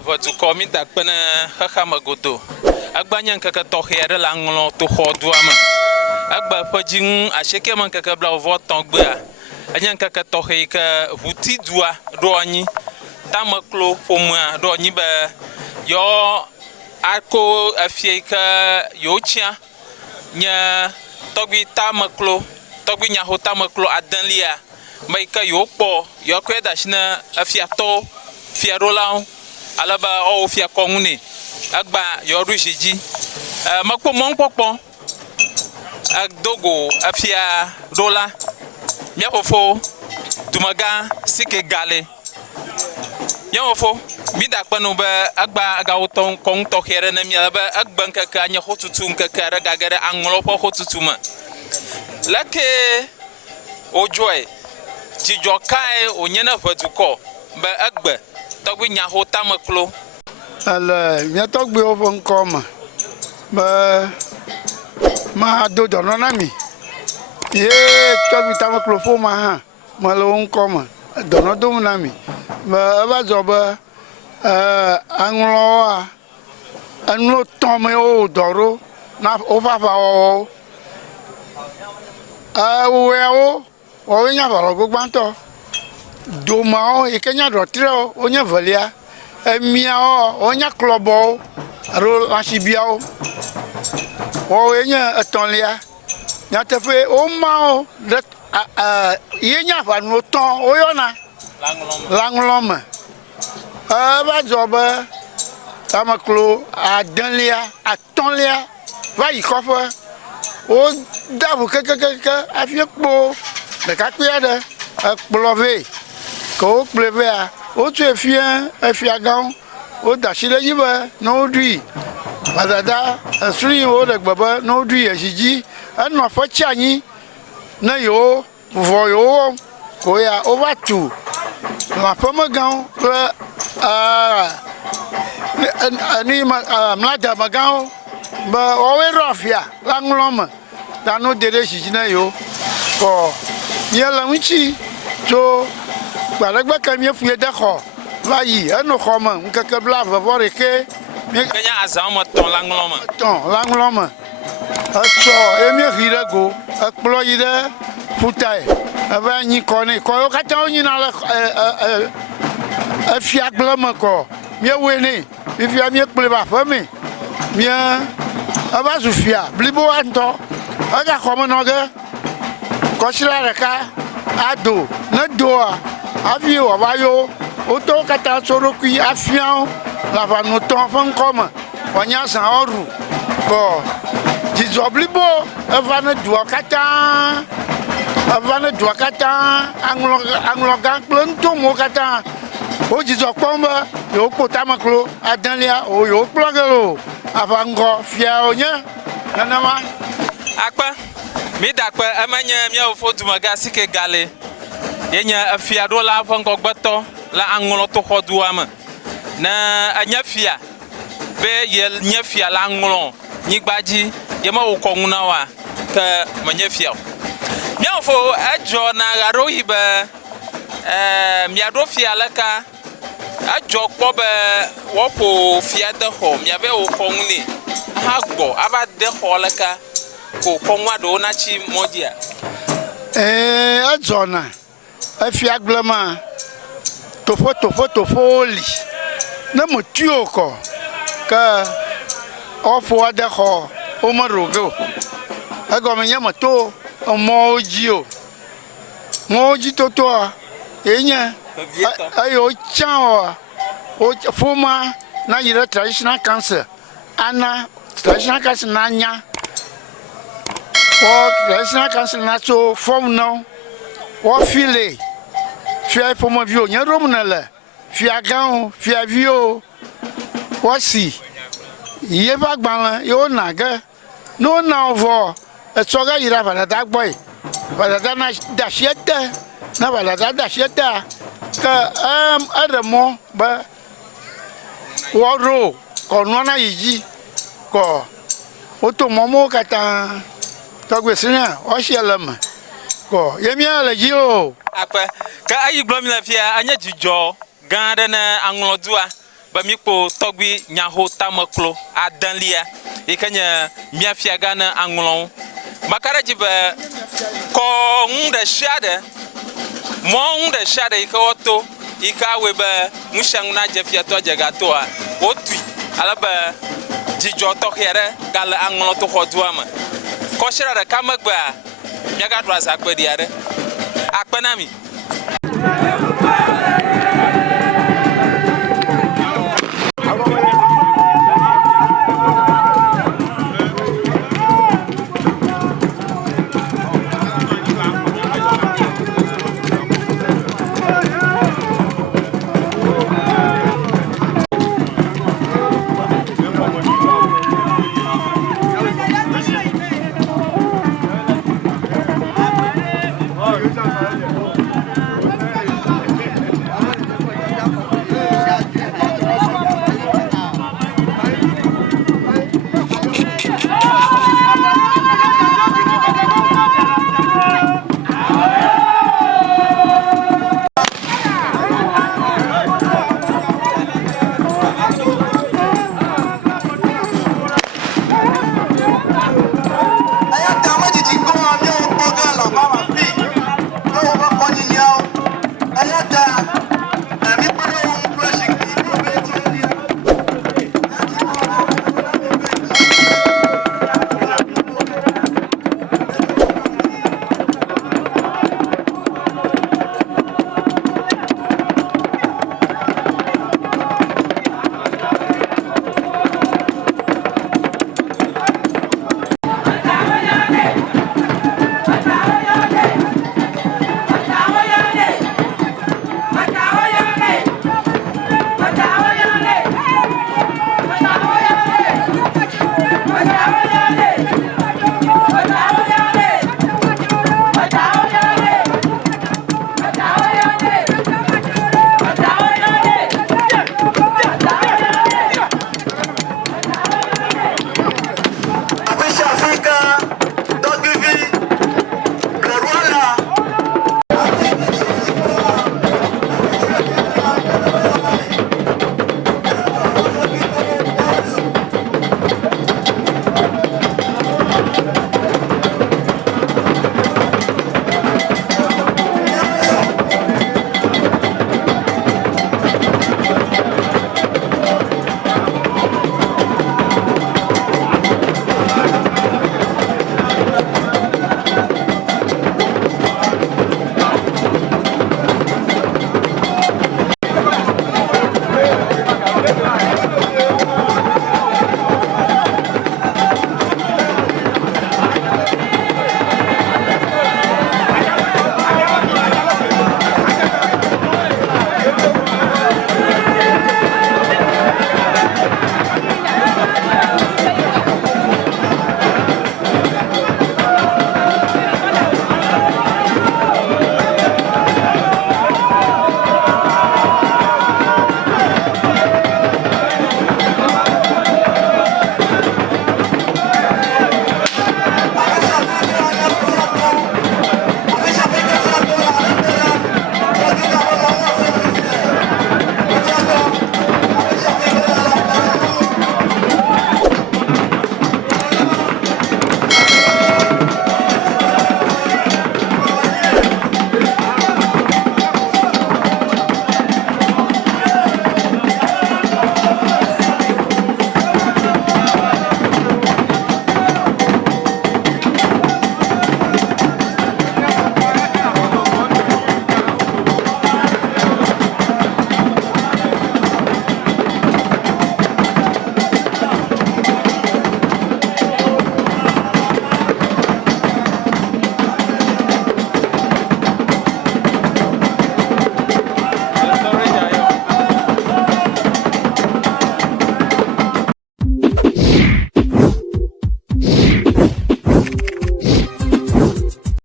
vodukɔ mi da kpene xexame godo. Agba nye ŋkeke tɔxɛ aɖe le aŋlɔ to xɔ dua me. Agba ƒe dziŋu asieke me ŋkeke blauvɔtɔ̃ gbea. Enye ŋkeke tɔxɛ yi ke ʋuti dua ɖo anyi. Tameklo ƒomea ɖo anyi be yewo ako efia yi ke yewo tia nye tɔgbi tameklo, tɔgbi nyaho tameklo adelia. Me yi ke yewo kpɔ yewo kɔe da asi ne efiatɔwo, fiaɖolawo, ale be woawo fia kɔŋu nɛ. Agba yewo ɖo zi dzi. Mekpɔ mɔnukpɔkpɔ edogo efiaɖola. Mía fofo dumegã Sike Gale. Mía fofo mi da kpenu be agba agawo kɔŋu tɔxɛ aɖe ne mia be egbe ŋkeke anye xotutu ŋkeke aɖe gage ɖe aŋlɔ ƒe xotutu me. Leke wodzɔe dzidzɔ kae wonye ne ʋedukɔ be egbe tɔgbi nyaho tameklo. Ale mía tɔgbiwo ƒe ŋkɔ me be mado dɔnɔ na mi. Ye tɔgbi tameklo ƒoma hã mele wo ŋkɔ me dɔnɔ dom na mi. Be eva dzɔ be aŋlɔwoa enu tɔ̃ me wo dɔ ɖo na woƒe aʋawɔwɔwo. Woawo woawoe nye aʋalɔgo gbãtɔ. Domawo yi ke nye ɖɔtriawo wonye velia. Emiawo wonye klɔbɔwo alo lãsibiawo. Woawoe nye etɔ̃lia. Nyateƒe womawo ɖe ye nye aʋanuwo tɔ̃ woyɔna le aŋlɔ me. Eva dzɔ be tameklo adelia, atɔ̃lia va yi kɔƒe. Wo de avu kekekeke hafi kpo ɖekakpui aɖe ekplɔ vɛ. Ke wo kplɔe vɛa, wotsɔe fia efiagãwo. Woda asi ɖe edzi be ne woɖui. Gbadada esri wo ɖe gbe be ne woɖui ezi dzi. Enɔ ƒe tsi anyi ne yewo vɔ yewo wɔm. Ko ya wova tu aƒemegãwo kple mladamegãwo be woawoe ɖo afia le aŋlɔ me ta no de ɖe zi ne yewo. Kɔ míele ŋutsi tso gbe aɖe gbe ke míeƒoe de xɔ va yi enɔ xɔ me ŋkeke blaeve-vɔ-ɖekɛ. Nye azã me tɔ̃ le aŋlɔ me. Tɔ̃ le aŋlɔ me. Etsɔ ye míehi ɖe go ekplɔ yi ɖe ƒutae eva nyi kɔ nɛ. Kɔwo katã wonyina le efiagble me kɔ míewoe nɛ. Fifia míekplɔe va aƒe me. Eva zu fia blibo ŋutɔ. Egaxɔ me nɔ ge kɔsila ɖeka ado. Ne doa hafi wòava yɔ wotɔwo katã tso ɖokui afia wo le aʋanutɔ ƒe ŋkɔ me wòanye azãwo ɖu. Kɔ dzidzɔ blibo eva ne dua katã. Eva ne dua katã. Aŋlɔgã kple nutomewo katã wo dzidzɔ kpɔm be yewo kpɔ tameklo adelia o yewo kplɔ ge lo. Aʋaŋgɔ fia wonye nenema. Akpe mi da kpe emenye mía fofo dumegã Sike Gale. Ye nye efiaɖola ƒe ŋgɔgbetɔ le aŋlɔ to xɔ dua me. Ne enye fia be ye nye fia le aŋlɔ nyigba dzi ye mewɔ kɔŋu na woa ke menye fia o. Mía fofo edzɔ na ɣe aɖewo yi be miaɖo fia leka. Edzɔ kpɔ be woaƒo fia de xɔ miave wo kɔŋu nɛ. Ha gbɔ ava de xɔ leka ko kɔŋua ɖewo natsi mɔdzia. Edzɔna efiagble ma toƒo li. Ne metui o kɔ ke woaƒo ade xɔ womeɖo ge o. Egɔme nye meto emɔwo dzi o. Mɔwo dzi totoa ye nye eye wotsã ƒoma na yi ɖe traditional council ana traditional council na nya. Traditional council na tso fɔm na wo file fia ƒomeviwo nye ɖom ne le fiagãwo fiaviwo woasi yeƒe agbalẽ ye wona ge ne wona wo vɔ etsɔ ge yi ɖe aʋadada gbɔe. Aʋadada na da asi ete. Ne aʋadada da asi etea ke eɖe mɔ be woaɖo kɔnua na yi dzi kɔ woto mɔmɔwo katã. Tɔgbe sinia woasie le me. Kɔ ye mía le dzi o. Akpe ke eyi gblɔm le fia enye dzidzɔ gã aɖe ne aŋlɔdua be mi kpo tɔgbi nyaho tameklo adelia yi ke nye miafia gã ne aŋlɔwo maka ɖe dzi be kɔ ŋu ɖe sia ɖe mɔ ŋu ɖe sia ɖe yi ke woto yi ke awɔe be ŋu sia ŋu nadze fiatɔ dze gatoa wotui ale be dzidzɔ tɔxɛ aɖe gale aŋlɔtoxɔdua me kɔsiɖa ɖeka megbea míagaɖo azakpeɖi aɖe akpe na mi.